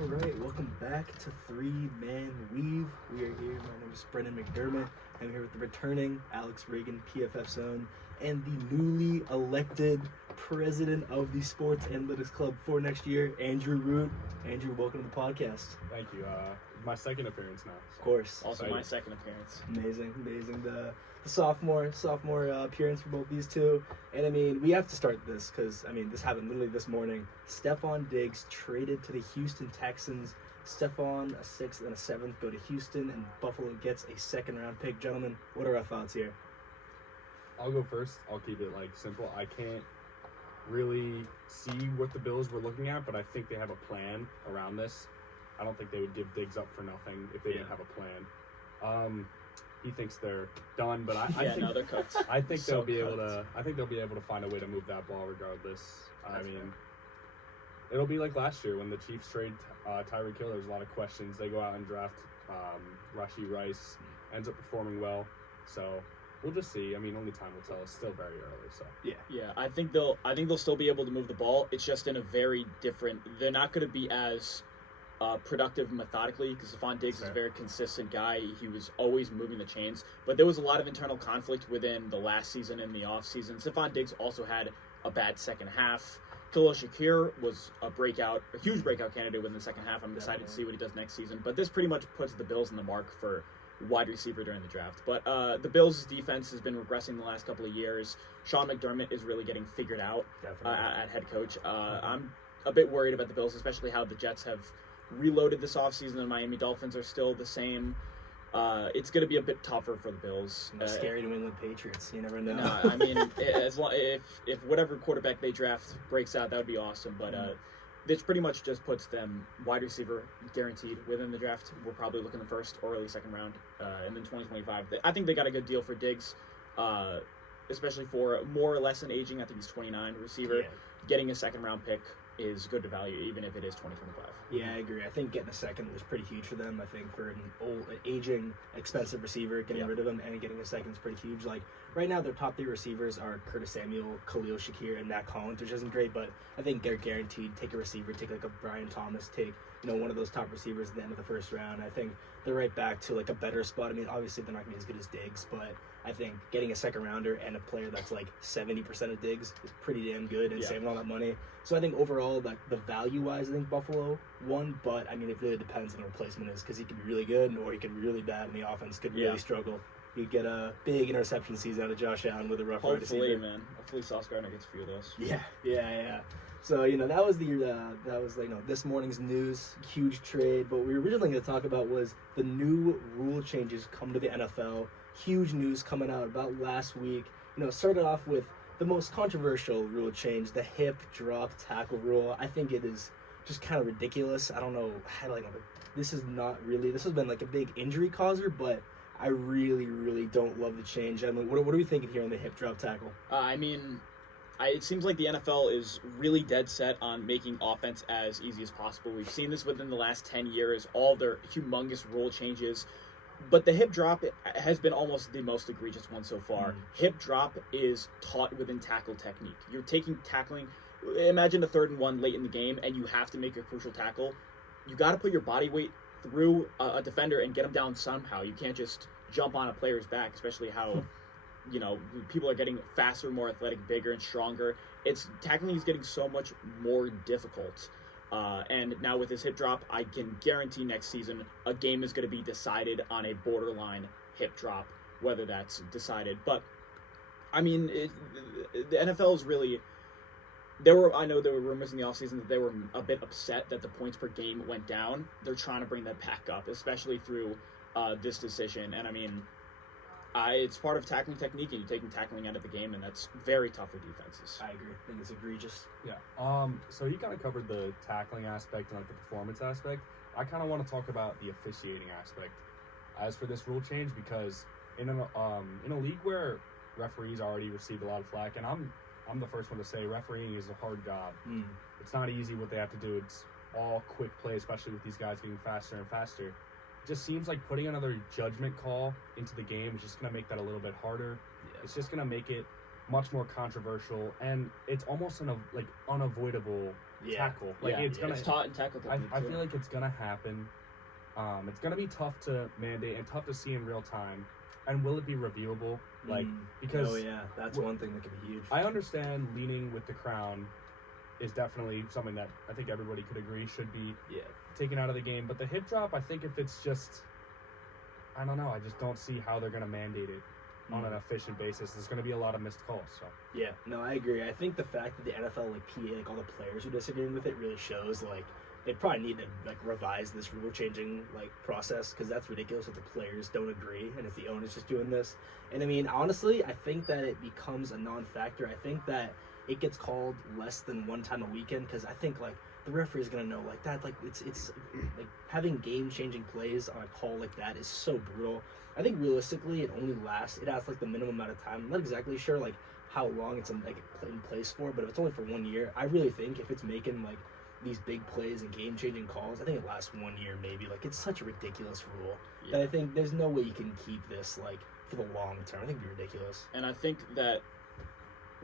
All right, welcome back to Three Man Weave. We are here. My name is Brendan McDermott. I'm here with the returning Alex Regan, PFF Zone, and the newly elected president of the Sports Analytics Club for next year, Andrew Root. Andrew, welcome to the podcast. Thank you. My second appearance now. Of course. Also my second appearance. Amazing. The sophomore appearance for both these two. And I mean, we have to start this because, I mean, this happened literally this morning. Stephon Diggs traded to the Houston Texans. Stephon, a 6th and a 7th, go to Houston, and Buffalo gets a second-round pick. Gentlemen, what are our thoughts here? I'll go first. I'll keep it simple. I can't really see what the Bills were looking at, but I think they have a plan around this. I don't think they would give Diggs up for nothing if they didn't have a plan. He thinks they're done, but I think they're cooked. I think So they'll be cooked. able to. I think they'll be able to find a way to move that ball regardless. I mean, it'll be like last year when the Chiefs trade Tyreek Hill. There's a lot of questions. They go out and draft Rashee Rice, ends up performing well. So we'll just see. I mean, only time will tell. It's still very early. So Yeah, I think they'll still be able to move the ball. It's just in a very different. They're not going to be as productive methodically because Stephon Diggs is a very consistent guy. He was always moving the chains, but there was a lot of internal conflict within the last season and the off season. Stephon Diggs also had a bad second half. Khalil Shakir was a huge breakout candidate within the second half. I'm excited to see what he does next season. But this pretty much puts the Bills in the mark for wide receiver during the draft. But the Bills' defense has been regressing the last couple of years. Sean McDermott is really getting figured out at head coach. I'm a bit worried about the Bills, especially how the Jets have reloaded this offseason. The Miami Dolphins are still the same. It's going to be a bit tougher for the Bills. Scary New England Patriots. You never know. No, I mean, if whatever quarterback they draft breaks out, that would be awesome. But this pretty much just puts them wide receiver guaranteed within the draft. We're probably looking the first or early second round. And then 2025. I think they got a good deal for Diggs, especially for more or less an aging. I think he's 29 receiver. Yeah. Getting a second round pick is good to value, even if it is 2025. Yeah, I agree. I think getting a second was pretty huge for them. I think for an aging, expensive receiver, getting rid of him and getting a second is pretty huge. Like, right now, their top 3 receivers are Curtis Samuel, Khalil Shakir, and Matt Collins, which isn't great, but I think they're guaranteed. Take a receiver, take like a Brian Thomas, take, one of those top receivers at the end of the first round. I think they're right back to like a better spot. I mean, obviously, they're not going to be as good as Diggs, but I think getting a second rounder and a player that's like 70% of Diggs is pretty damn good and saving all that money. So I think overall, like the value-wise, I think Buffalo won, but I mean, it really depends on the replacement is because he could be really good or he could be really bad and the offense could really struggle. You get a big interception season out of Josh Allen with a rough wide receiver. Hopefully, man. Hopefully Sauce Gardner gets a few of those. Yeah. So, that was this morning's news, huge trade. But what we were originally going to talk about was the new rule changes come to the NFL. Huge news coming out about last week. It started off with the most controversial rule change, the hip drop tackle rule. I think it is just kind of ridiculous. I don't know how this has been like a big injury causer, but I really, really don't love the change. I mean, what are we thinking here on the hip drop tackle? It seems like the NFL is really dead set on making offense as easy as possible. We've seen this within the last 10 years, all their humongous rule changes. But the hip drop has been almost the most egregious one so far. Hip drop is taught within tackle technique. You're tackling, imagine a 3rd and 1 late in the game, and you have to make a crucial tackle. You got to put your body weight through a defender and get him down somehow. You can't just jump on a player's back, especially how people are getting faster, more athletic, bigger, and stronger. Tackling is getting so much more difficult. And now with this hip drop, I can guarantee next season a game is going to be decided on a borderline hip drop, whether that's decided. But I mean, the NFL is really. I know there were rumors in the offseason that they were a bit upset that the points per game went down. They're trying to bring that back up, especially through this decision. And I mean, it's part of tackling technique, and you're taking tackling out of the game, and that's very tough for defenses. I agree. I think it's egregious. Yeah. So you kind of covered the tackling aspect and like the performance aspect. I kind of want to talk about the officiating aspect as for this rule change, because in a league where referees already received a lot of flack, and I'm the first one to say refereeing is a hard job. It's not easy what they have to do. It's all quick play, especially with these guys getting faster and faster. Just seems like putting another judgment call into the game is just going to make that a little bit harder. It's just going to make it much more controversial, and it's almost an unavoidable tackle. It's taught in tackle technique. I feel like it's gonna happen. It's gonna be tough to mandate and tough to see in real time. And will it be reviewable? Because that's one thing that could be huge. I understand leaning with the crown is definitely something that I think everybody could agree should be taken out of the game. But the hip drop, I think if it's just, I don't know, I just don't see how they're gonna mandate it on an efficient basis. There's gonna be a lot of missed calls. So yeah, no, I agree. I think the fact that the NFL PA all the players who disagreeing with it really shows they probably need to revise this rule changing process, because that's ridiculous if the players don't agree and if the owners just doing this. And I mean, honestly, I think that it becomes a non-factor. I think that it gets called less than one time a weekend, because I think the referee is gonna know that it's having game changing plays on a call like that is so brutal. I think realistically it only lasts, it has the minimum amount of time. I'm not exactly sure how long it's in place for, but if it's only for 1 year, I really think if it's making these big plays and game changing calls, I think it lasts 1 year maybe. It's such a ridiculous rule that I think there's no way you can keep this for the long term. I think it'd be ridiculous. And I think that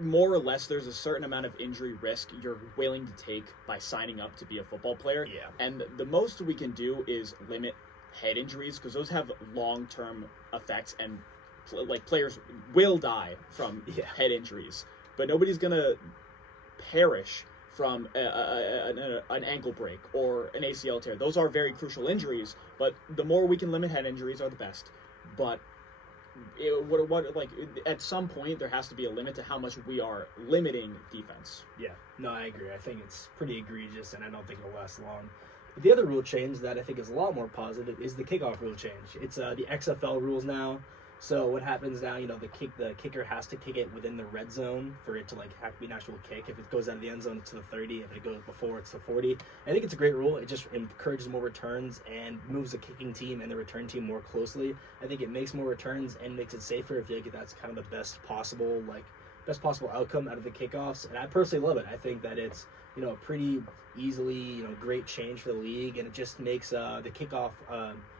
more or less there's a certain amount of injury risk you're willing to take by signing up to be a football player. Yeah. And the most we can do is limit head injuries, because those have long-term effects, and players will die from head injuries. But nobody's going to perish from an ankle break or an ACL tear. Those are very crucial injuries, but the more we can limit head injuries are the best. But at some point there has to be a limit to how much we are limiting defense. Yeah, no, I agree. I think it's pretty egregious, and I don't think it'll last long. The other rule change that I think is a lot more positive is the kickoff rule change. It's the XFL rules now. So what happens now, the kicker has to kick it within the red zone for it to have to be an actual kick. If it goes out of the end zone, it's to the 30. If it goes before, it's to 40. I think it's a great rule. It just encourages more returns and moves the kicking team and the return team more closely. I think it makes more returns and makes it safer. I feel like that's kind of the best possible outcome out of the kickoffs. And I personally love it. I think that it's a pretty easily great change for the league, and it just makes the kickoff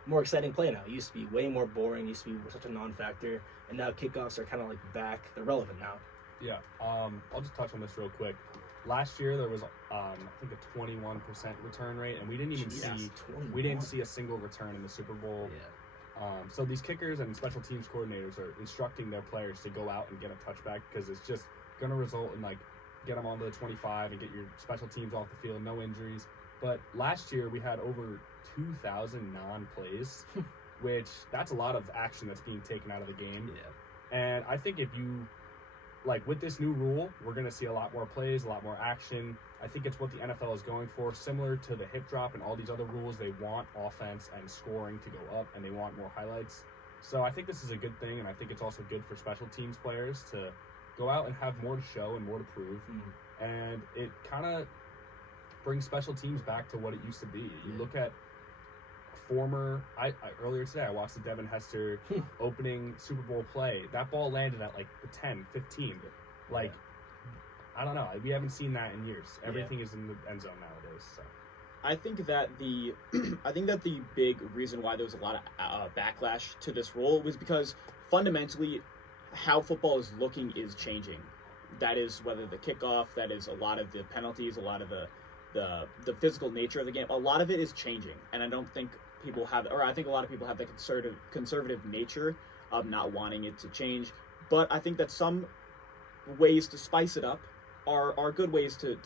more exciting play now. It used to be way more boring, used to be such a non-factor, and now kickoffs are kind of back. They're relevant now. Yeah, I'll just touch on this real quick. Last year there was I think a 21% return rate, and we didn't even see a single return in the Super Bowl. Yeah. So these kickers and special teams coordinators are instructing their players to go out and get a touchback, because it's just going to result in get them onto the 25 and get your special teams off the field, no injuries. But last year we had over 2,000 non-plays, which that's a lot of action that's being taken out of the game. Yeah. And I think if you, with this new rule, we're going to see a lot more plays, a lot more action. I think it's what the NFL is going for, similar to the hip drop and all these other rules. They want offense and scoring to go up, and they want more highlights. So I think this is a good thing, and I think it's also good for special teams players to go out and have more to show and more to prove. And it kind of brings special teams back to what it used to be. You look at earlier today I watched the Devin Hester opening Super Bowl play. That ball landed at the 10, 15. I don't know. We haven't seen that in years. Everything is in the end zone nowadays. So I think that the big reason why there was a lot of backlash to this rule was because fundamentally how football is looking is changing. That is whether the kickoff, that is a lot of the penalties, a lot of the physical nature of the game. A lot of it is changing, and I don't think people have, or I think a lot of people have the conservative nature of not wanting it to change. But I think that some ways to spice it up are good ways to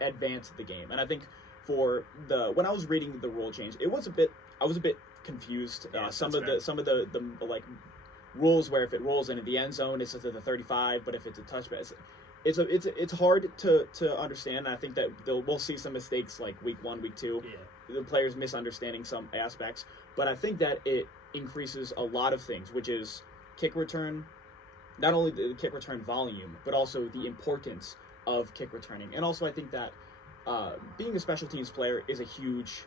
advance the game. And I think when I was reading the rule change, I was a bit confused. Some of the rules where if it rolls into the end zone, it's at the 35, but if it's a touchback, it's hard to understand. And I think that we'll see some mistakes week 1, week 2, the players misunderstanding some aspects. But I think that it increases a lot of things, which is kick return, not only the kick return volume, but also the importance of kick returning. And also I think that being a special teams player is a huge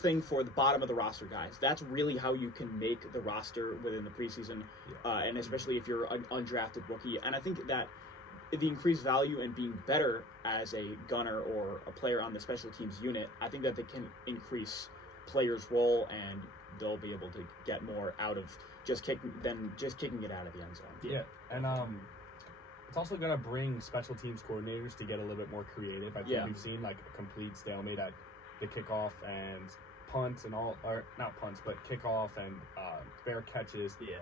thing for the bottom of the roster guys. That's really how you can make the roster within the preseason, and especially if you're an undrafted rookie. And I think that the increased value in being better as a gunner or a player on the special teams unit, I think that they can increase players' role, and they'll be able to get more out of just kicking it out of the end zone. Yeah, and It's also going to bring special teams coordinators to get a little bit more creative. I think we've seen like a complete stalemate at the kickoff and punts and all, or not punts, but kickoff and fair catches. Yeah.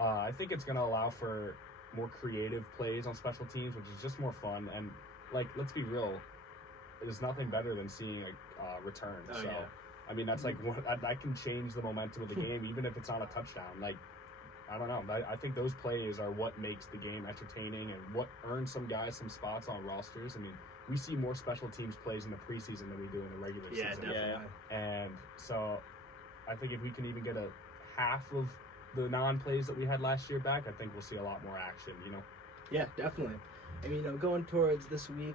I think it's going to allow for more creative plays on special teams, which is just more fun. And like, let's be real, there's nothing better than seeing a return. Oh, so, yeah. I mean, that's like that can change the momentum of the game, even if it's not a touchdown. Like, I don't know. I think those plays are what makes the game entertaining and what earns some guys some spots on rosters. I mean, we see more special teams plays in the preseason than we do in the regular season. Definitely. And so I think if we can even get a half of the non-plays that we had last year back, I think we'll see a lot more action, you know? Yeah, definitely. I mean, going towards this week,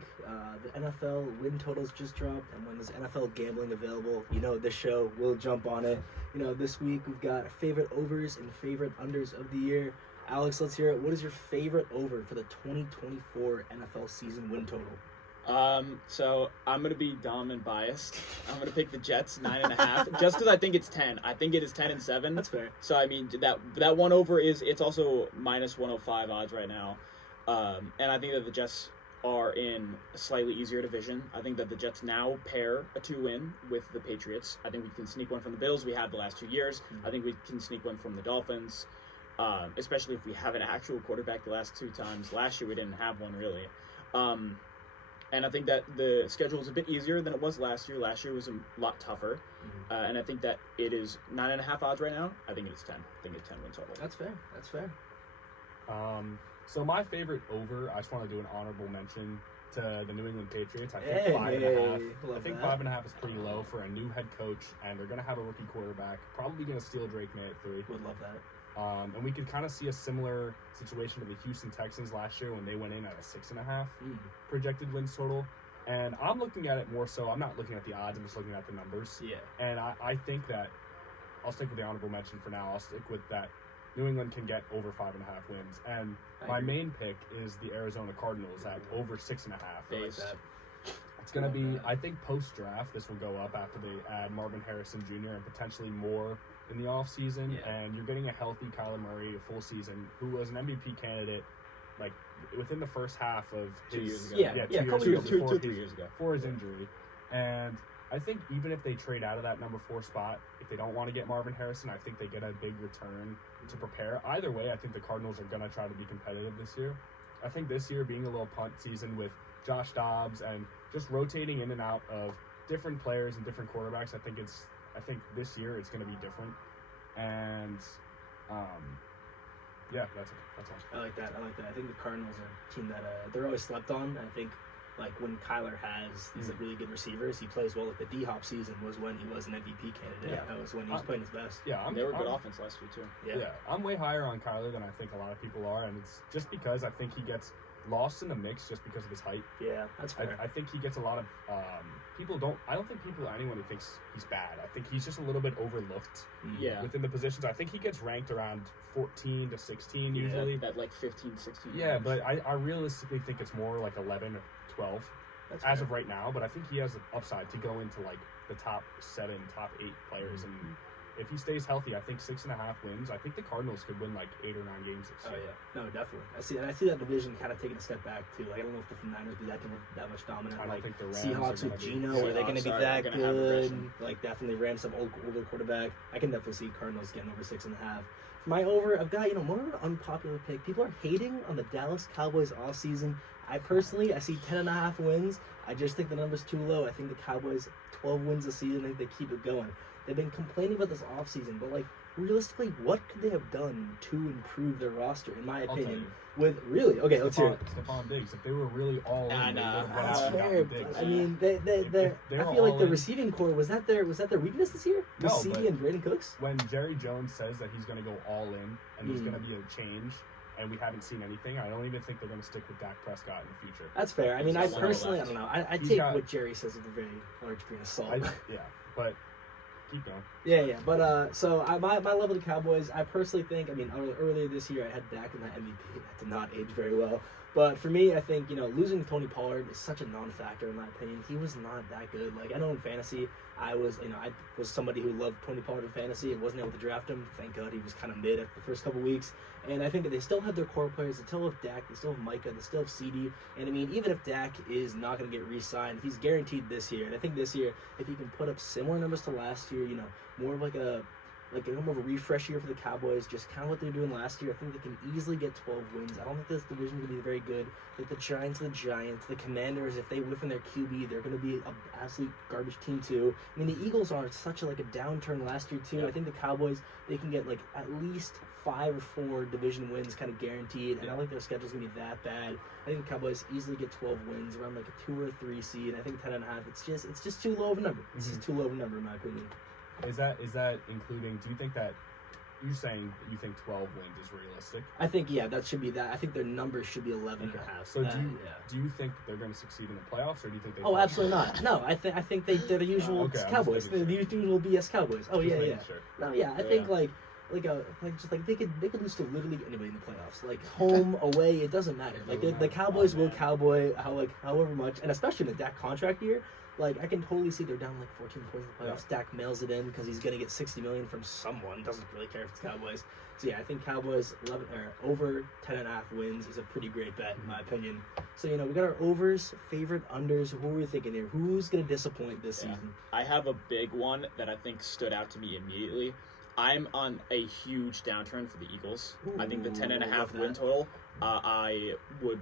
the NFL win totals just dropped, and when there's NFL gambling available, this show will jump on it. This week we've got favorite overs and favorite unders of the year. Alex, let's hear it. What is your favorite over for the 2024 NFL season win total? So I'm gonna be dumb and biased. I'm gonna pick the Jets 9.5, just because I think it's 10. I think it is 10-7. That's fair. So I mean that one over it's also minus 105 odds right now, and I think that the Jets are in a slightly easier division. I think that the Jets now pair a 2-win with the Patriots. I think we can sneak one from the Bills. We have the last 2 years. I think we can sneak one from the Dolphins, especially if we have an actual quarterback the last 2 times. Last year we didn't have one really. And I think that the schedule is a bit easier than it was last year. Last year was a lot tougher. And I think that it is 9.5 odds right now. I think it's 10. I think it's 10 win total. That's fair. That's fair. So my favorite over, I just want to do an honorable mention to the New England Patriots. I think 5.5. I think 5.5 is pretty low for a new head coach, and they're going to have a rookie quarterback. Probably going to steal Drake May at 3. Would love that. And we could kind of see a similar situation to the Houston Texans last year when they went in at a 6.5 projected wins total. And I'm looking at it more so. I'm not looking at the odds. I'm just looking at the numbers. Yeah. And I think that I'll stick with the honorable mention for now. I'll stick with that. New England can get over 5.5 wins. And my main pick is the Arizona Cardinals at over 6.5. Like that. It's going to be, I think, post-draft, this will go up after they add Marvin Harrison Jr. and potentially more in the offseason. Yeah. And you're getting a healthy Kyler Murray, a full season, who was an MVP candidate, like, within the first half of his... 2 years ago. Yeah, 2 years ago. Before his injury. And I think even if they trade out of that number 4 spot, if they don't want to get Marvin Harrison, I think they get a big return to prepare. Either way, I think the Cardinals are going to try to be competitive this year. I think this year being a little punt season with Josh Dobbs and just rotating in and out of different players and different quarterbacks, I think this year it's going to be different. And yeah, that's all. I like that. I think the Cardinals are a team that they're always slept on. I think like when Kyler has these like really good receivers, he plays well. Like the D-Hop season was when he was an MVP candidate. Yeah. That was when he was playing his best. Yeah, They were a good offense last year too. Yeah, I'm way higher on Kyler than I think a lot of people are, and it's just because I think he gets lost in the mix just because of his height. Yeah, that's fair. I think he gets a lot of I don't think anyone who thinks he's bad. I think he's just a little bit overlooked within the positions. I think he gets ranked around 14 to 16 usually. That like 15, 16. Yeah, but I realistically think it's more like 11 or 12 That's as fair. of right now. But I think he has an upside to go into like the top 7, top 8 players. And if he stays healthy, I think 6.5 wins. I think the Cardinals could win like 8 or 9 games this Oh year. yeah, no, definitely. I see that division kind of taking a step back too. Like I don't know if the Niners be that much dominant. I don't like think the Rams Seahawks are with gonna be. Geno, are they going to be Seahawks are that gonna have good? aggression. Like definitely Rams some older quarterback. I can definitely see Cardinals getting over 6.5. For my over, I've got more of an unpopular pick. People are hating on the Dallas Cowboys offseason. I see 10.5 wins. I just think the number's too low. I think the Cowboys 12 wins a season. I think they keep it going. They've been complaining about this offseason, but like realistically, what could they have done to improve their roster? In my I'll tell opinion, you. with really okay, let's hear it. Stephon Diggs. If they were really all in, I they know. would have went That's out and fair. gotten Diggs. I mean, they're I feel like all the in. receiving core was that their weakness this year? No, Was CD but- and Brandon Cooks? When Jerry Jones says that he's going to go all in and there's going to be a change, and we haven't seen anything, I don't even think they're going to stick with Dak Prescott in the future. That's fair. I mean, I He's got one personally, I left. don't know. I He's take got- what Jerry says with a very large grain of salt. But keep going. Yeah. But so my love of the Cowboys, I personally think. I mean, earlier this year I had Dak in the MVP. That did not age very well. But for me, I think, losing Tony Pollard is such a non-factor in my opinion. He was not that good. Like, I know in fantasy, I was somebody who loved Tony Pollard in fantasy and wasn't able to draft him. Thank God he was kind of mid after the first couple weeks. And I think that they still have their core players. They still have Dak. They still have Micah. They still have CD. And, I mean, even if Dak is not going to get re-signed, he's guaranteed this year. And I think this year, if he can put up similar numbers to last year, more of like a more of a refresh year for the Cowboys, just kind of what they were doing last year. I think they can easily get 12 wins. I don't think this division is going to be very good. Like the Giants are the Giants. The Commanders, if they whiff in their QB, they're going to be an absolute garbage team too. I mean, the Eagles are such a downturn last year too. Yeah. I think the Cowboys, they can get at least 5 or 4 division wins kind of guaranteed. And I don't think their schedule's going to be that bad. I think the Cowboys easily get 12 wins, around a 2 or 3 seed. I think 10.5. It's just too low of a number. It's just too low of a number in my opinion. Is that including? Do you think that you're saying you think 12 wins is realistic? I think that should be that. I think their number should be 11.5. So do you think they're going to succeed in the playoffs, or do you think they? Oh, absolutely not. No, I think they're the usual Cowboys. They're the usual BS Cowboys. Oh yeah. Sure. No, yeah. I think they could lose to literally anybody in the playoffs. Like home, away, it doesn't matter. Like the Cowboys will cowboy however much, and especially in the Dak contract year. Like, I can totally see they're down 14 points in the playoffs. Yeah. Dak mails it in because he's going to get $60 million from someone. Doesn't really care if it's Cowboys. So, yeah, I think Cowboys over 10.5 wins is a pretty great bet, in my opinion. So, we got our overs, favorite unders. What were we thinking here? Who's going to disappoint this season? I have a big one that I think stood out to me immediately. I'm on a huge downturn for the Eagles. Ooh, I think the 10.5 win total, I would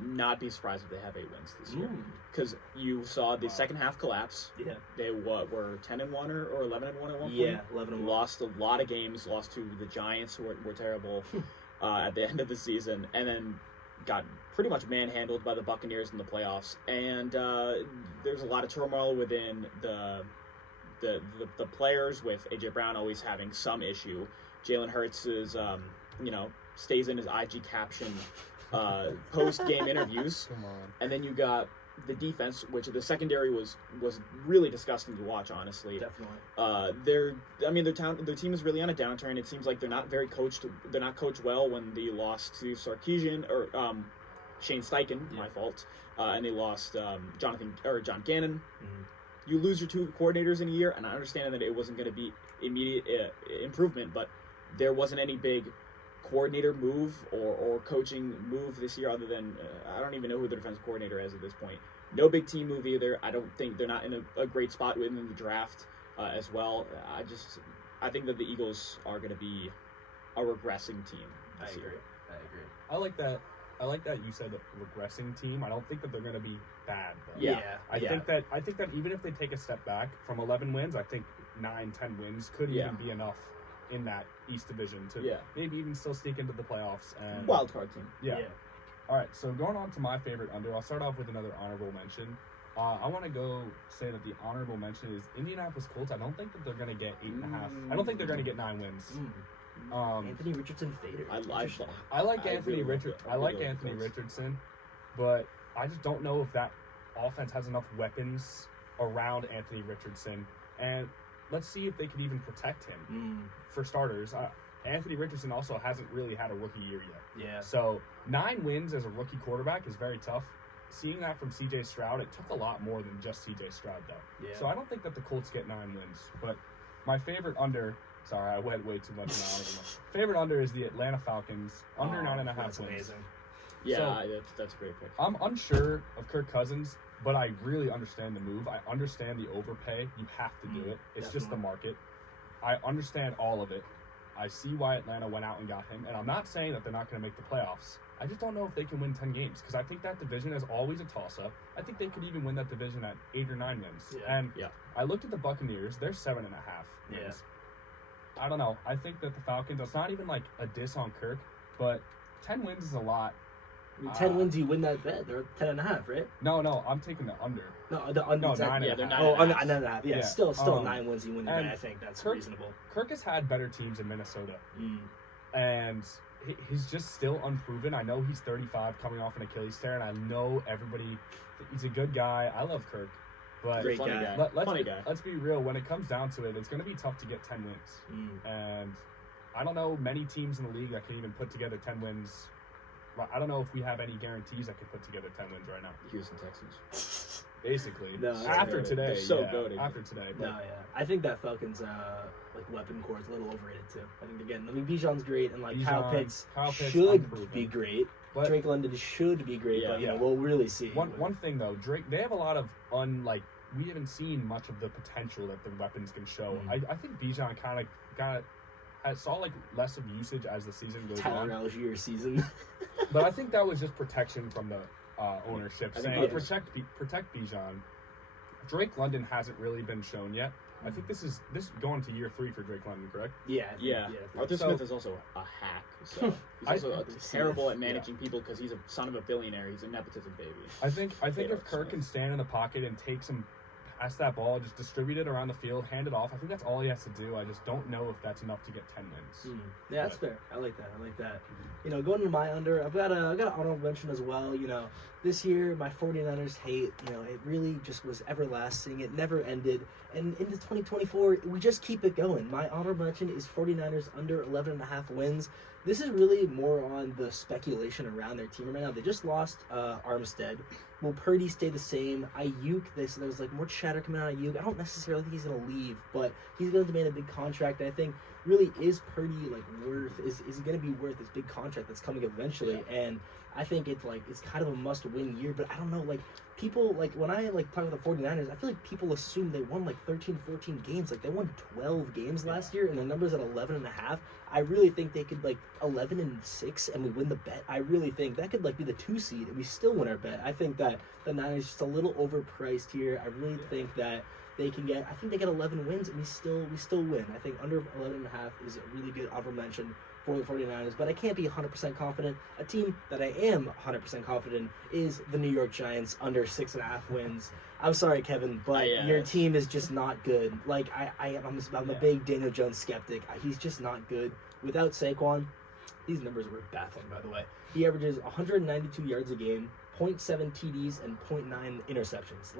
not be surprised if they have 8 wins this year, because you saw the second half collapse. Yeah, they were 10-1 or 11-1 at one point. Yeah, 11-1. Lost a lot of games. Lost to the Giants, who were terrible at the end of the season, and then got pretty much manhandled by the Buccaneers in the playoffs. And there's a lot of turmoil within the players, with AJ Brown always having some issue. Jalen Hurts is stays in his IG caption post-game interviews. Come on. And then you got the defense, which the secondary was really disgusting to watch, honestly. Definitely. Their team is really on a downturn. It seems like they're not very coached. They're not coached well when they lost to Sarkisian or Shane Steichen, my fault, and they lost John Gannon. Mm-hmm. You lose your 2 coordinators in a year, and I understand that it wasn't going to be immediate improvement, but there wasn't any big coordinator move or coaching move this year, other than I don't even know who the defensive coordinator is at this point. No big team move either. I don't think they're not in a great spot within the draft as well. I think that the Eagles are going to be a regressing team this year. I agree. I like that you said regressing team. I don't think that they're going to be bad, though. Yeah. I think that even if they take a step back from 11 wins, I think 9-10 wins could even be enough in that East Division to maybe even still sneak into the playoffs. And wild card team. Yeah. All right, so going on to my favorite under, I'll start off with another honorable mention. I want to go say that the honorable mention is Indianapolis Colts. I don't think that they're going to get 8.5. I don't think they're going to get 9 wins. Anthony Richardson fader. I like Anthony Richardson, but I just don't know if that offense has enough weapons around Anthony Richardson. And let's see if they can even protect him. For starters, Anthony Richardson also hasn't really had a rookie year yet. Yeah. So 9 wins as a rookie quarterback is very tough. Seeing that from C.J. Stroud, it took a lot more than just C.J. Stroud, though. Yeah. So I don't think that the Colts get 9 wins. But my favorite under, sorry, I went way too much in the honorable. Favorite under is the Atlanta Falcons, under 9.5 wins. Amazing. Yeah, so, that's a great pick. I'm unsure of Kirk Cousins, but I really understand the move. I understand the overpay. You have to do it. It's just the market. I understand all of it. I see why Atlanta went out and got him, and I'm not saying that they're not going to make the playoffs. I just don't know if they can win 10 games, because I think that division is always a toss-up. I think they could even win that division at 8 or 9 wins. Yeah. And I looked at the Buccaneers. They're 7.5 wins. Yeah. I don't know. I think that the Falcons, it's not even like a diss on Kirk, but 10 wins is a lot. 10 wins, you win that bet. They're 10.5, right? No, I'm taking the under. No, the under. No, 9.5. Yeah, they're 9.5. Oh, 9.5. Yeah, still 9 wins, you win the bet. I think that's reasonable. Kirk has had better teams in Minnesota, and he's just still unproven. I know he's 35, coming off an Achilles tear, and I know everybody. He's a good guy. I love Kirk, but great guy. Let's be real. When it comes down to it, it's going to be tough to get 10 wins, and I don't know many teams in the league that can even put together 10 wins I don't know if we have any guarantees that could put together 10 wins right now. Houston Texans. Basically, No, after goated. today, They're so goated. after today. But No, yeah. I think that Falcons weapon core is a little overrated too. I think again, Bijan's great, and Kyle Pitts should unproven. be great. But Drake London should be great, but Yeah. we'll really see. one thing though, Drake, they have a lot of we haven't seen much of the potential that the weapons can show. Mhm. I think Bijan kind of saw less of usage as the season goes Tyler on. Algier season. But I think that was just protection from the ownership, I think saying it is. protect Bijan. Drake London hasn't really been shown yet. I think this is going to year 3 for Drake London, correct? Yeah. Arthur So- Smith is also a hack. So he's also Smith, terrible at managing people because he's a son of a billionaire. He's a nepotism baby. I think Taylor if Kirk Smith. can stand in the pocket and take some, pass that ball, just distribute it around the field, hand it off. I think that's all he has to do. I just don't know if that's enough to get 10 wins. Yeah, that's fair. I like that. Going into my under, I've got an honorable mention as well. This year my 49ers hate, it really just was everlasting. It never ended. And into 2024, we just keep it going. My honorable mention is 49ers under 11.5 wins. This is really more on the speculation around their team right now. They just lost Armstead. Will Purdy stay the same? Ayuk, there's more chatter coming out of Ayuk. I don't necessarily think he's going to leave, but he's going to demand a big contract. And I think really is Purdy is going to be worth this big contract that's coming eventually? Yeah. And I think it's kind of a must-win year, but I don't know, people, when I talk about the 49ers, I feel like people assume they won 13, 14 games. They won 12 games last year, and the number's at 11.5. I really think they could 11-6, and we win the bet. I really think that could be the 2 seed, and we still win our bet. I think that the Niners just a little overpriced here. I really think that they get 11 wins, and we still win. I think under 11.5 is a really good honorable mention for the 49ers, but I can't be 100% confident. A team that I am 100% confident in is the New York Giants under 6.5 wins. I'm sorry, Kevin, but your team is just not good. I'm a big Daniel Jones skeptic. He's just not good. Without Saquon, these numbers were baffling, by the way. He averages 192 yards a game, 0.7 TDs, and 0.9 interceptions.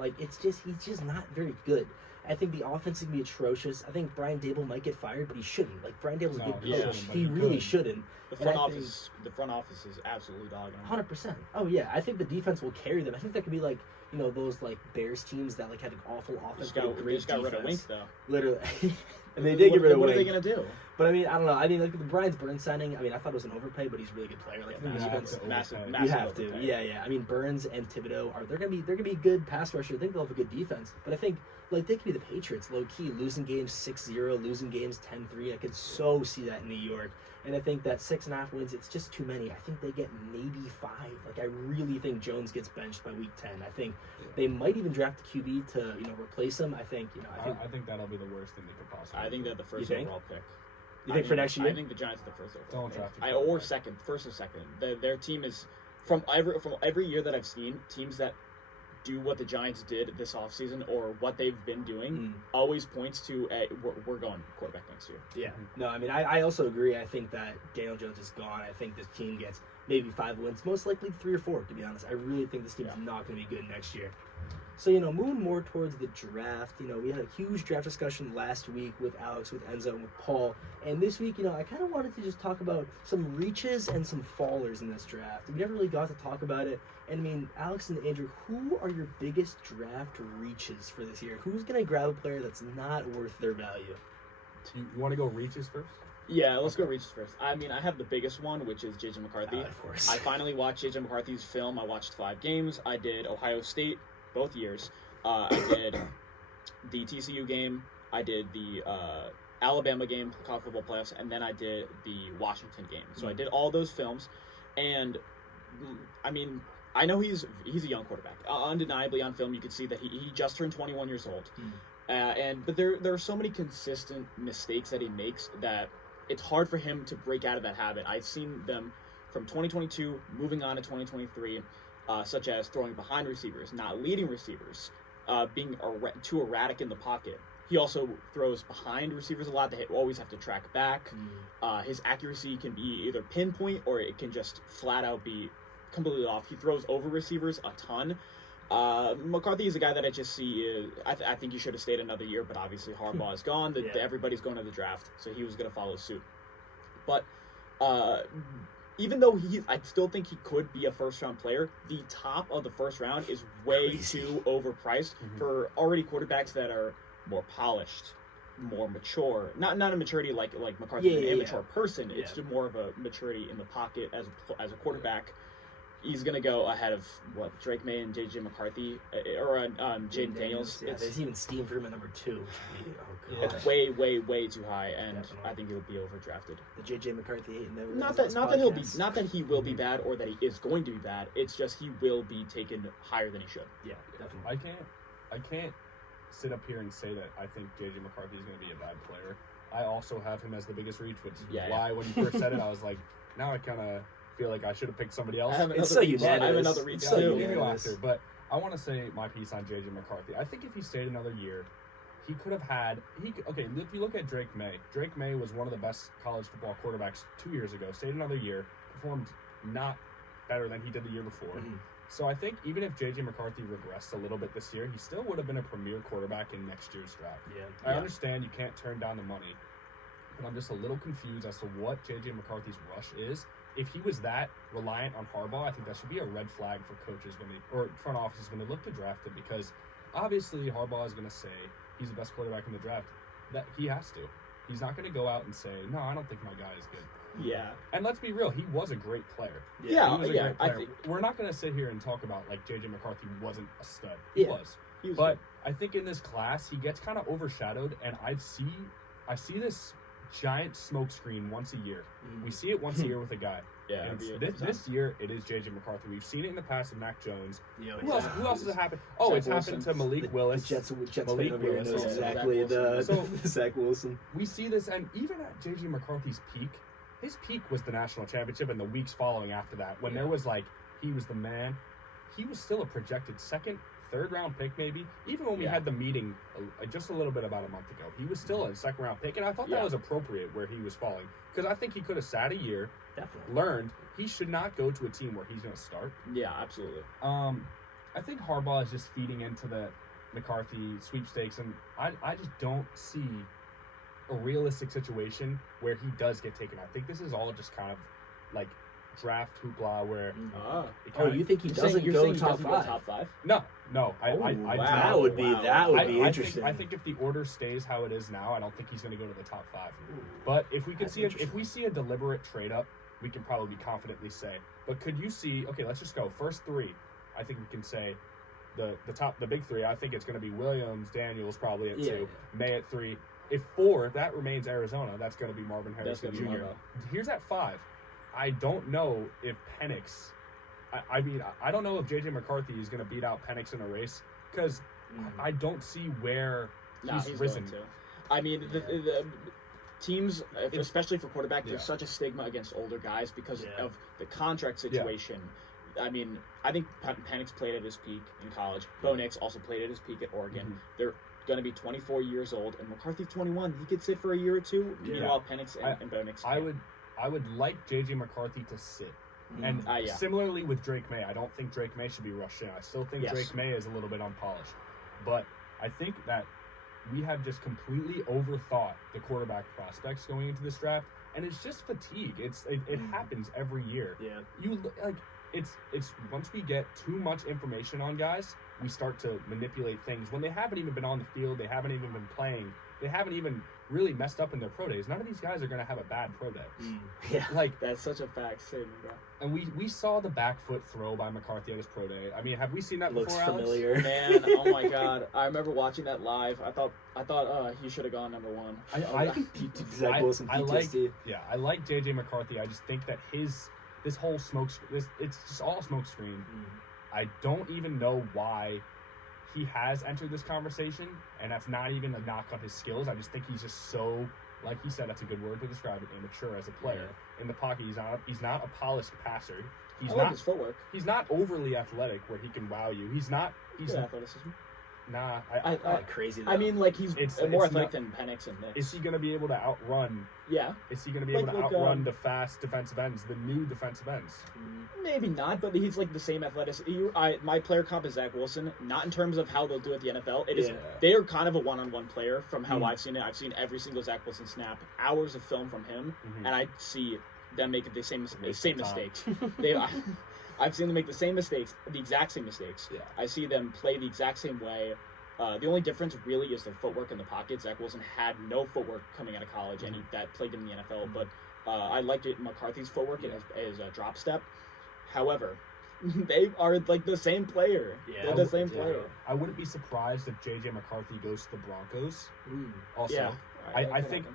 He's just not very good. I think the offense is going to be atrocious. I think Brian Dable might get fired, but he shouldn't. Brian Dable's a good coach. He really shouldn't. The front office is absolutely dogging him. 100%. Oh yeah, I think the defense will carry them. I think that could be those Bears teams that had an awful offense. They just got rid of Wink though. Literally. And they did get rid of Wink. What are they gonna do? But I don't know. The Brian's Burns signing. I thought it was an overpay, but he's a really good player. Massive. You have to. overpay. Yeah. Burns and Thibodeau they're gonna be good pass rushers. I think they'll have a good defense. But I think they could be the Patriots, low key, losing games 6-0, losing games 10-3. I could so see that in New York. And I think that 6.5 wins, it's just too many. I think they get maybe 5. I really think Jones gets benched by week 10. I think they might even draft a QB to replace him. I think that'll be the worst thing they could possibly. I think they're the first overall pick. You think for next year? I think the Giants are the first overall Don't draft pick. Or second, first or second. Their team is from every year that I've seen, teams that do what the Giants did this offseason or what they've been doing always points to we're going quarterback next year. Yeah. No, I also agree. I think that Daniel Jones is gone. I think this team gets maybe 5 wins, most likely 3 or 4, to be honest. I really think this team is not going to be good next year. So, moving more towards the draft, we had a huge draft discussion last week with Alex, with Enzo, and with Paul. And this week, I kind of wanted to just talk about some reaches and some fallers in this draft. We never really got to talk about it. And Alex and Andrew, who are your biggest draft reaches for this year? Who's going to grab a player that's not worth their value? You want to go reaches first? Yeah, let's go reaches first. I have the biggest one, which is J.J. McCarthy. Of course. I finally watched J.J. McCarthy's film. I watched 5 games. I did Ohio State both years. I did the TCU game. I did the Alabama game, college football playoffs, and then I did the Washington game. So I did all those films, and I know he's a young quarterback. Undeniably on film, you could see that he just turned 21 years old. But there are so many consistent mistakes that he makes that it's hard for him to break out of that habit. I've seen them from 2022 moving on to 2023, such as throwing behind receivers, not leading receivers, being too erratic in the pocket. He also throws behind receivers a lot. They always have to track back. His accuracy can be either pinpoint or it can just flat out be completely off. He throws over receivers a ton. McCarthy is a guy that I just see. I think he should have stayed another year, but obviously Harbaugh is gone. Everybody's going to the draft, so he was going to follow suit. But even though I still think he could be a first-round player, the top of the first round is way Crazy. too overpriced for already quarterbacks that are more polished, more mature. Not a maturity like McCarthy's an immature person. It's just more of a maturity in the pocket as a quarterback. He's gonna go ahead of Drake May and JJ McCarthy or Jaden Daniels. Yeah, there's even steam for him at number 2. It's way too high, and Definitely. I think he'll be overdrafted. The JJ McCarthy hate never. Not that he will be bad or that he is going to be bad. It's just he will be taken higher than he should. Yeah, definitely. I can't sit up here and say that I think JJ McCarthy is going to be a bad player. I also have him as the biggest reach, which is why when you first said it, I was like, now I kind of feel like I should have picked somebody else. It's so unanimous. I have another reach too. But I want to say my piece on JJ McCarthy. I think if he stayed another year, he could have had. Okay, if you look at Drake May was one of the best college football quarterbacks 2 years ago. Stayed another year, performed not better than he did the year before. So I think even if JJ McCarthy regressed a little bit this year, he still would have been a premier quarterback in next year's draft. I understand you can't turn down the money, but I'm just a little confused as to what JJ McCarthy's rush is. If he was that reliant on Harbaugh, I think that should be a red flag for coaches or front offices when they look to draft him, because obviously Harbaugh is going to say he's the best quarterback in the draft. That he has to. He's not going to go out and say, no, I don't think my guy is good. Yeah. And let's be real, he was a great player. Great player. I think we're not going to sit here and talk about like JJ McCarthy wasn't a stud. He was. But I think in this class he gets kind of overshadowed, and I see this giant smoke screen once a year. We see it once a year with a guy. Yeah. This year it is JJ McCarthy. We've seen it in the past with Mac Jones. Who else has it happened? Oh, it's happened to Malik Willis. Jets Malik fan over here Willis. knows Yeah, exactly the So- Zach Wilson. We see this, and even at JJ McCarthy's peak, his peak was the national championship and the weeks following after that, when there was like, he was the man. He was still a projected second, third round pick maybe. Even when we had the meeting just a little bit about a month ago, he was still a second round pick, and I thought that was appropriate where he was falling, because I think he could have sat a year, Definitely. learned. He should not go to a team where he's going to start. Yeah, absolutely. I think Harbaugh is just feeding into the McCarthy sweepstakes, and I just don't see a realistic situation where he does get taken. I think this is all just kind of like draft hoopla where You think he doesn't go top 5? Top 5? No, That would be interesting. I think if the order stays how it is now, I don't think he's going to go to the top 5. But if we see a deliberate trade up, we can probably confidently say. But could you see? Okay, let's just go first 3. I think we can say the big 3. I think it's going to be Williams, Daniels probably at 2, May at 3. If 4, that remains Arizona. That's going to be Marvin Harrison Jr. Here's at 5. I don't know if Penix. I mean, I don't know if JJ McCarthy is going to beat out Penix in a race, because I don't see where he's risen. Going to. I mean, the teams, especially for quarterback, there's such a stigma against older guys because of the contract situation. I mean, I think Penix played at his peak in college. Bo Nix also played at his peak at Oregon. They're going to be 24 years old, and McCarthy's 21. He could sit for a year or two. Meanwhile, Penix and Bo Nix. I would like JJ McCarthy to sit. And similarly with Drake May, I don't think Drake May should be rushed in. I still think Drake May is a little bit unpolished. But I think that we have just completely overthought the quarterback prospects going into this draft, and it's just fatigue. It happens every year. It's once we get too much information on guys, we start to manipulate things when they haven't even been on the field, they haven't even been playing, they haven't even really messed up in their pro days. None of these guys are going to have a bad pro day. That's such a fact statement, bro. And we saw the back foot throw by McCarthy at his pro day. I mean, have we seen that Looks before, familiar. Alex? Man, oh my God! I remember watching that live. I thought he should have gone number 1. Zach Wilson PTSD. I like JJ McCarthy. I just think that this whole it's just all smoke screen. I don't even know why he has entered this conversation, and that's not even a knock on his skills. I just think he's just so, like he said, that's a good word to describe it, immature as a player. In the pocket, he's not a polished passer. I like his footwork. He's not overly athletic where he can wow you. He's athleticism. Nah, crazy. Though. I mean, like he's more athletic than Penix and Nix. Is he going to be able to outrun? Yeah. Is he going to be able to outrun the fast defensive ends, the new defensive ends? Maybe not, but he's like the same athletic. My player comp is Zach Wilson, not in terms of how they'll do at the NFL. They are kind of a one-on-one player from how I've seen it. I've seen every single Zach Wilson snap, hours of film from him, and I see them make the same Waste of time. mistakes. I've seen them make the exact same mistakes. Yeah. I see them play the exact same way. The only difference really is their footwork in the pocket. Zach Wilson had no footwork coming out of college, and that plagued him in the NFL. But I liked McCarthy's footwork and his drop step. However, they are like the same player. Yeah. They're the same player. I wouldn't be surprised if J.J. McCarthy goes to the Broncos. Also, Yeah. I think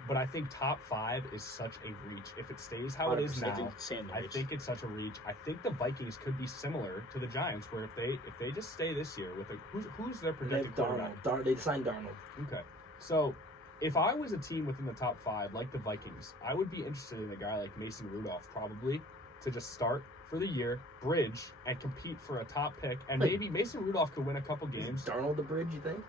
top 5 is such a reach. If it stays how it is 100%. now, I Reach. think it's such a reach. I think the Vikings could be similar to the Giants, where if they just stay this year with who's their They projected have quarterback? Darnold. They signed Darnold. Okay, so if I was a team within the top 5, like the Vikings, I would be interested in a guy like Mason Rudolph probably to just start for the year, bridge, and compete for a top pick, and maybe Mason Rudolph could win a couple games. Is Darnold the bridge, you think?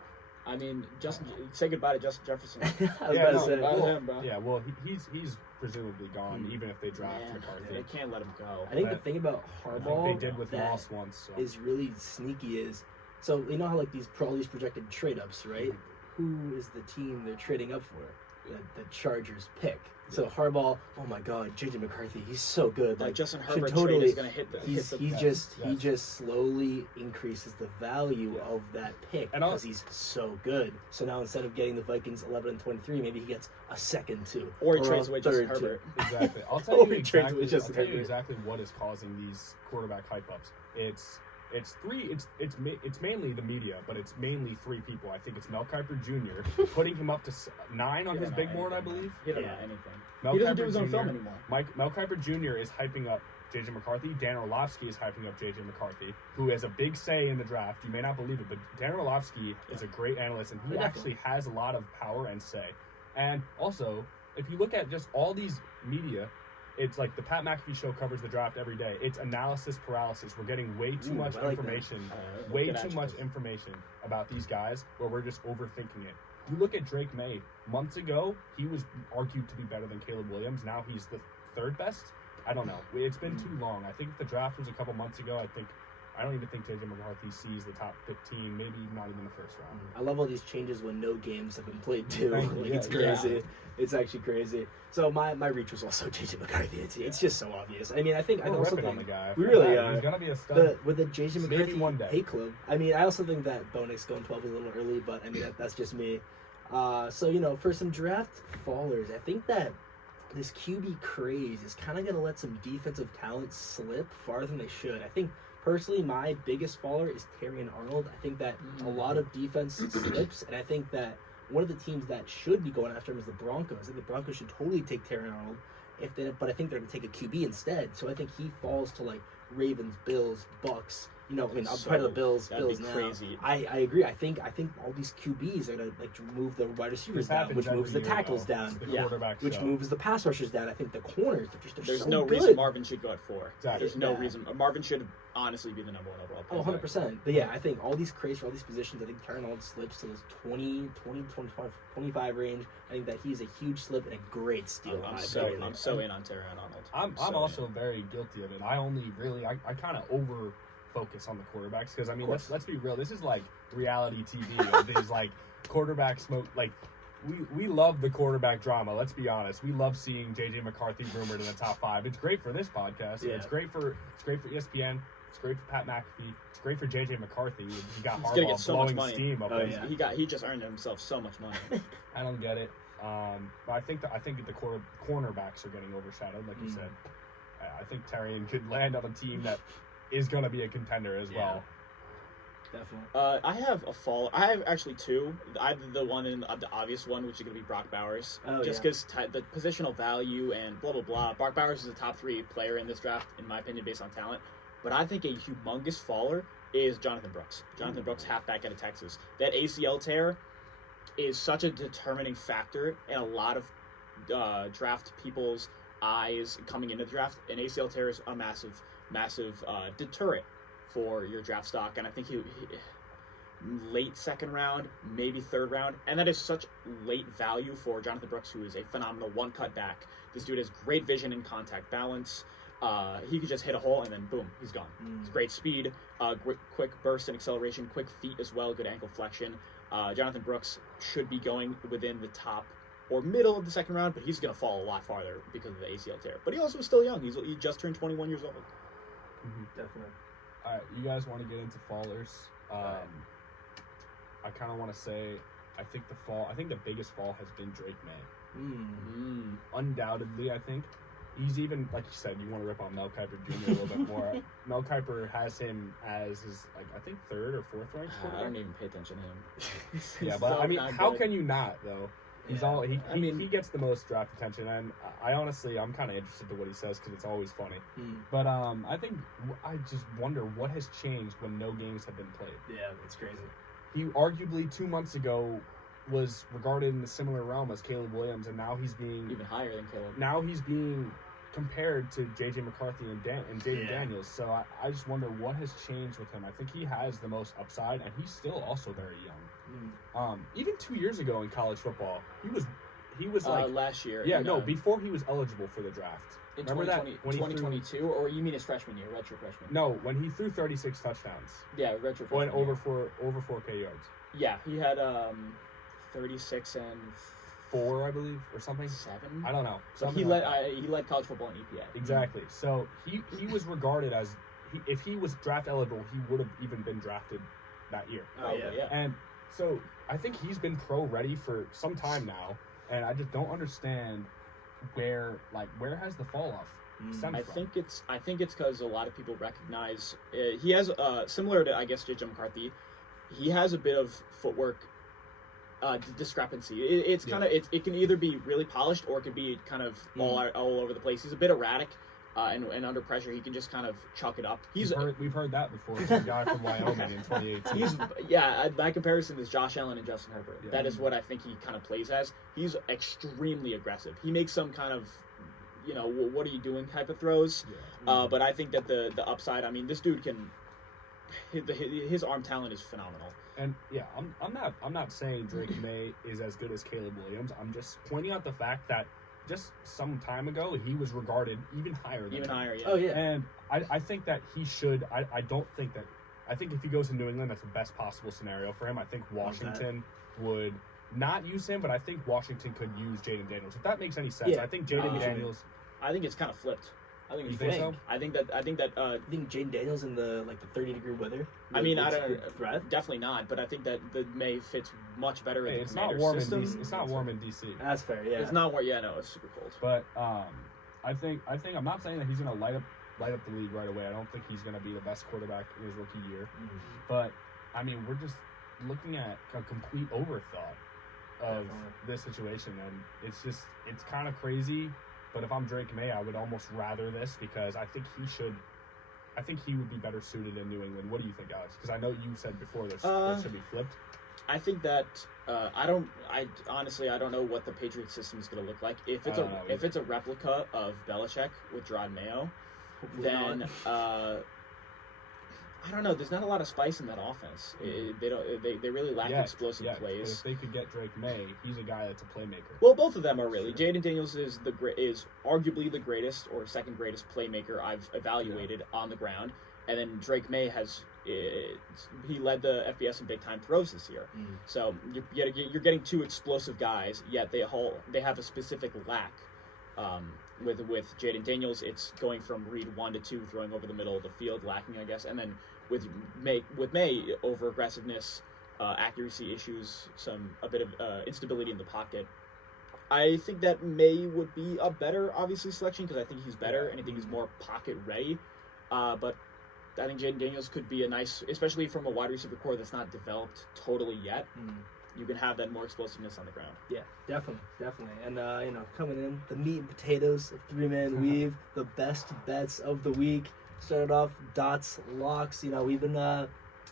I mean, just say goodbye to Justin Jefferson. I was about to say. About him, bro. Yeah, well, he's presumably gone, even if they draft Man, McCarthy. they can't let him go. I think the But thing about I Harbaugh think they did with that Moss once. So. is really sneaky is, so you know how like all these projected trade ups, right? Who is the team they're trading up for? The Chargers pick. So Harbaugh, oh my God, J.J. McCarthy, he's so good. Like Justin should Herbert totally- trade is gonna hit the. He Yes. just slowly increases the value of that pick And because he's so good. So now instead of getting the Vikings 11 and 23, maybe he gets a second too, or he trades a away Justin third two. Herbert. Exactly. I'll tell Oh, you he trades with exactly. I'll Justin tell you Herbert. exactly what is causing these quarterback hype ups. It's mainly the media, but it's mainly 3 people. I think it's Mel Kiper Jr. putting him up to 9 on He his don't big know board, I anything, believe. man. He don't Yeah. know anything. Mel He doesn't Kiper do his own Jr. film anymore. Mel Kiper Jr. is hyping up J.J. McCarthy. Dan Orlovsky is hyping up J.J. McCarthy, who has a big say in the draft. You may not believe it, but Dan Orlovsky is a great analyst, and he actually has a lot of power and say. And also, if you look at just all these media, it's like the Pat McAfee show covers the draft every day. It's analysis paralysis. We're getting way too much I like that. information, Good way too adjective. much information about these guys where we're just overthinking it. You look at Drake May. Months ago, he was argued to be better than Caleb Williams. Now he's the 3rd best. I don't know. It's been too long. I think if the draft was a couple months ago, I don't even think J.J. McCarthy sees the top 15, maybe not even the first round. I love all these changes when no games have been played too. Thank you. Like, it's Yeah. crazy. It's actually crazy. So my reach was also J.J. McCarthy. It's just so obvious. I mean, I We're also ripping on think the guy. we really Yeah, are. He's gonna be a stud. with the J.J. Maybe McCarthy one day. hate club. I mean, I also think that Bo Nix going 12 is a little early, but I mean that's just me. So for some draft fallers, I think that this QB craze is kind of going to let some defensive talent slip farther than they should. I think personally, my biggest faller is Terry and Arnold. I think that a lot of defense slips, and I think that one of the teams that should be going after him is the Broncos. I think the Broncos should totally take Terry and Arnold, but I think they're going to take a QB instead. So I think he falls to like Ravens, Bills, Bucks. I'm part of the Bills. That'd Bills be now. crazy. I agree. I think all these QBs are gonna like move the wide receivers This down, happens which every moves the year, tackles though. down, It's the Yeah. quarterback which show. moves the pass rushers down. I think the corners they're There's so no good. reason Marvin should go at 4. Exactly. There's no Yeah. reason. Marvin should honestly be the number 1 overall player. Oh, 100%. But yeah, I think all these crates for all these positions, I think Terry Arnold slips to this 20, 25 range. I think that he's a huge slip and a great steal. in I'm my so opinion. in on Terry and Arnold. I'm so also very guilty of it. I kind of over focus on the quarterbacks because I mean let's be real. This is like reality TV of these like quarterback smoke. Like we love the quarterback drama. Let's be honest. We love seeing J.J. McCarthy rumored in the top 5. It's great for this podcast. Yeah. It's great for ESPN. It's great for Pat McAfee. It's great for J.J. McCarthy. He got He's gonna get Harbaugh so much blowing money. steam up. Oh, his- yeah. He just earned himself so much money. I don't get it. But I think the cornerbacks are getting overshadowed, like you said. I think Tarian could land on a team that is going to be a contender as well. Definitely. I have a fall. I have actually 2. I have the one in the obvious one, which is going to be Brock Bowers. Oh, just because the positional value and blah blah blah. Brock Bowers is a top 3 player in this draft, in my opinion, based on talent. But I think a humongous faller is Jonathan Brooks. Jonathan Brooks, halfback out of Texas. That ACL tear is such a determining factor in a lot of draft people's eyes coming into the draft. An ACL tear is a massive deterrent for your draft stock, and I think he late 2nd round, maybe 3rd round, and that is such late value for Jonathan Brooks, who is a phenomenal one-cut back. This dude has great vision and contact balance. He could just hit a hole and then boom, he's gone. It's great speed, quick burst and acceleration, quick feet as well, good ankle flexion. Jonathan Brooks should be going within the top or middle of the second round, but he's going to fall a lot farther because of the ACL tear. But he also is still young. He just turned 21 years old. Definitely. All right, you guys want to get into fallers? I kind of want to say, I think the biggest fall has been Drake May. Undoubtedly, I think. He's even, like you said, you want to rip on Mel Kiper Jr. a little bit more. Mel Kiper has him as his, like, I think, third or fourth ranked quarterback. I don't even pay attention to him. Yeah, but so I mean, how can you not, though? He's all he gets the most draft attention, and I honestly, I'm kind of interested to what he says because it's always funny. But I think I just wonder what has changed when no games have been played. Yeah, that's crazy. He arguably 2 months ago was regarded in a similar realm as Caleb Williams, and now he's being even higher than Caleb. Now he's being compared to J.J. McCarthy and Jaden Daniels. So I just wonder what has changed with him. I think he has the most upside, and he's still also very young. Even 2 years ago in college football, he was like last year. Yeah, no, before he was eligible for the draft. In Remember 2022, or you mean his freshman year, redshirt freshman? No, when he threw 36 touchdowns. Yeah, redshirt freshman. Went over 4K yards. Yeah, he had 36 and 4, I believe, or something. 7. I don't know. So he led college football in EPA. Exactly. So he was regarded as if he was draft eligible, he would have even been drafted that year. Oh yeah. And so I think he's been pro ready for some time now, and I just don't understand where has the fall off stemmed I from? think it's because a lot of people recognize he has similar to, I guess, J.J. McCarthy. He has a bit of footwork discrepancy. It's kind of it can either be really polished or it can be kind of all over the place. He's a bit erratic, and under pressure he can just kind of chuck it up. We've heard that before. He's a guy from Wyoming in 2018. My comparison is Josh Allen and Justin Herbert. Yeah. That is what I think he kind of plays as. He's extremely aggressive. He makes some kind of, what are you doing type of throws. But I think that the upside, I mean, this dude can. His arm talent is phenomenal. And yeah, I'm not saying Drake May is as good as Caleb Williams. I'm just pointing out the fact that just some time ago he was regarded even higher than him. Higher, yeah. Oh yeah. And I think that he should. I think if he goes to New England, that's the best possible scenario for him. I think Washington would not use him, but I think Washington could use Jaden Daniels. If that makes any sense. Yeah. I think Jaden Daniels. I think it's kind of flipped. I think it's You think so? I think that. You think Jaden Daniels in the 30-degree weather? I mean, I don't. Threat? Definitely not. But I think that the May fits much better in the It's not Commander warm system. in DC. It's not warm in DC. That's fair. Yeah. It's not warm. Yeah, no, it's super cold. But I think I'm not saying that he's going to light up the league right away. I don't think he's going to be the best quarterback in his rookie year. But I mean, we're just looking at a complete overthought of this situation, and it's kind of crazy. But if I'm Drake May, I would almost rather this because I think he would be better suited in New England. What do you think, Alex? Because I know you said before this should be flipped. I think that I honestly don't know what the Patriot system is going to look like. If it's a replica of Belichick with Gerard Mayo, then I don't know. There's not a lot of spice in that offense. They really lack explosive plays. But if they could get Drake May, he's a guy that's a playmaker. Well, both of them are really. Jaden Daniels is arguably the greatest or second greatest playmaker I've evaluated on the ground, and then Drake May he led the FBS in big time throws this year. So you're getting two explosive guys, yet they have a specific lack. With Jaden Daniels, it's going from read 1 to 2, throwing over the middle of the field, lacking, I guess, and then with May over aggressiveness, accuracy issues, a bit of instability in the pocket. I think that May would be a better, obviously, selection because I think he's better and I think he's more pocket ready. But I think Jaden Daniels could be a nice, especially from a wide receiver core that's not developed totally yet. You can have that more explosiveness on the ground. Yeah, definitely. And coming in, the meat and potatoes of 3-man weave, the best bets of the week. Started off dots, locks. We've been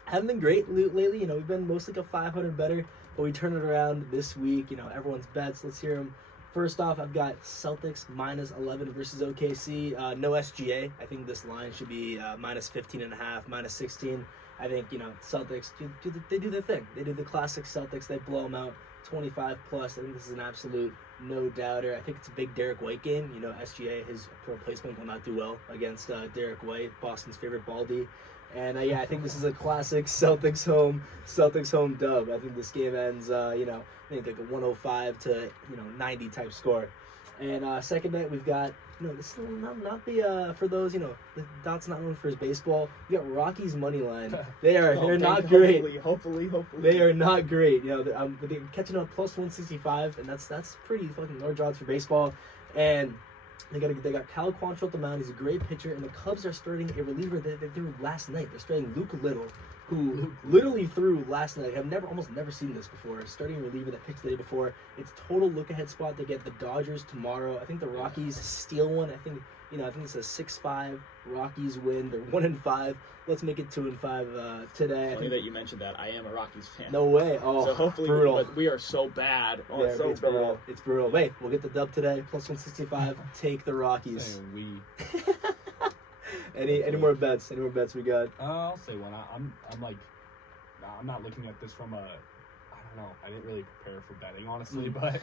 haven't been great lately. We've been mostly like a 500 better, but we turned it around this week. Everyone's bets. Let's hear them. First off, I've got Celtics minus 11 versus OKC. No SGA. I think this line should be minus 15.5, minus 16. I think, Celtics, they do their thing. They do the classic Celtics. They blow them out 25 plus. I think this is an absolute no-doubter. I think it's a big Derek White game. SGA, his replacement, will not do well against Derek White, Boston's favorite Baldy. And yeah, I think this is a classic Celtics home dub. I think this game ends, I think like a 105 to 90 type score. And second night we've got, this is not the for those, Dot's not known for his baseball. You got Rockies money line. They're not great. Hopefully. They are not great. They're catching up plus 165, and that's pretty fucking large odds for baseball. And they got Cal Quantrill at the mound. He's a great pitcher, and the Cubs are starting a reliever that they threw last night. They're starting Luke Little, who literally threw last night. I've almost never seen this before. Starting a reliever that pitched the day before. It's total look ahead spot. They get the Dodgers tomorrow. I think the Rockies steal one. I think it's a 6-5 Rockies win. They're 1-5. Let's make it 2-5 today. Funny that you mentioned that. I am a Rockies fan. No way. Oh, so hopefully, brutal. But we are so bad. Oh, yeah, it's so it's bad. brutal. It's brutal. Wait, we'll get the dub today. Plus 165. Take the Rockies. Saying we. Any more bets? Any more bets we got? I'll say one. I'm not looking at this from I don't know. I didn't really prepare for betting, honestly, but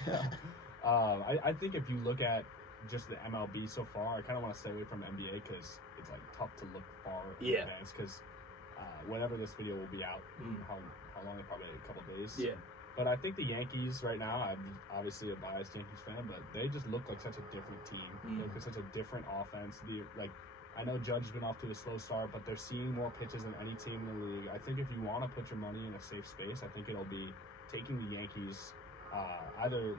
I think if you look at just the MLB so far, I kind of want to stay away from the NBA because it's like tough to look far in advance because whenever this video will be out, how long? Probably a couple days. Yeah. But I think the Yankees right now, I'm obviously a biased Yankees fan, but they just look like such a different team. They look like such a different offense. I know Judge's been off to a slow start, but they're seeing more pitches than any team in the league. I think if you want to put your money in a safe space, I think it'll be taking the Yankees. Either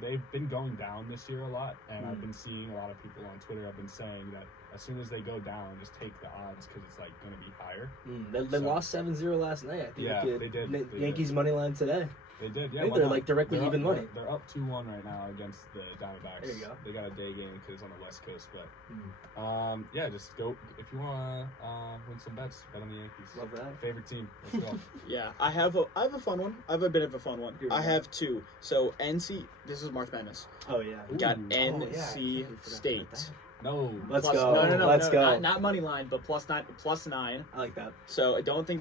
they've been going down this year a lot, and I've been seeing a lot of people on Twitter have been saying that as soon as they go down, just take the odds because it's going to be higher. They lost 7-0 last night. I think they did. Yankees money line today. They did. Yeah, I think they're directly even money. They're up 2-1 right now against the Diamondbacks. There you go. They got a day game because it's on the West Coast, but just go if you want to win some bets. Bet on the Yankees. Love that. Favorite team. Let's go. Yeah, I have a fun one. I have a bit of a fun one. Here we I go. have two. So NC. This is March Madness. Oh yeah. We got Ooh. NC State. No. Let's Plus- go. No, Let's go. Not money line, but plus 9. I like that. So I don't think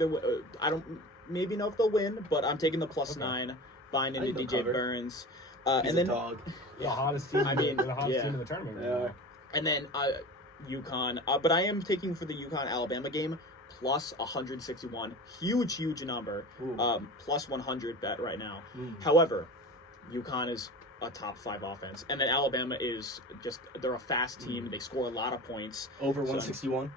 I don't maybe know if they'll win, but I'm taking the plus Okay. 9. Buying I into think DJ they'll cover. Burns. He's And a then dog. The hottest team. I mean, the hottest yeah. team in the tournament. Right Yeah. now. And then UConn. But I am taking for the UConn Alabama game plus 161. Huge number. Ooh. Plus 100 bet right now. Mm. However, UConn is a top 5 offense, and then Alabama is they're a fast team. They score a lot of points. Over So- 161.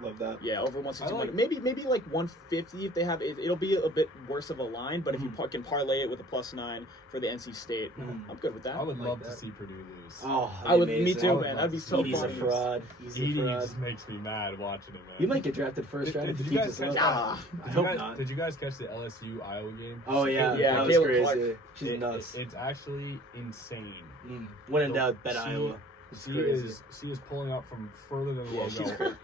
Love that. Yeah, over 161. like- Maybe like 150 if they have it. It'll be a bit worse of a line, but if you can parlay it with a plus 9 for the NC State, I'm good with that. I would like love to that. see Purdue lose. Oh, I would. amazing. Me too, would man. love That'd be to so see Edie's a funny. fraud. He's a Edie fraud. just makes me mad watching it, man. You might get drafted first round if he keeps this up. I hope not. Did you guys catch the LSU Iowa game? Oh yeah, Yeah, that was Caleb crazy. Clark. She's nuts. It's actually insane. When in doubt, bet She- Iowa. It's She crazy. is pulling up from further than the Yeah, logo. she's crazy.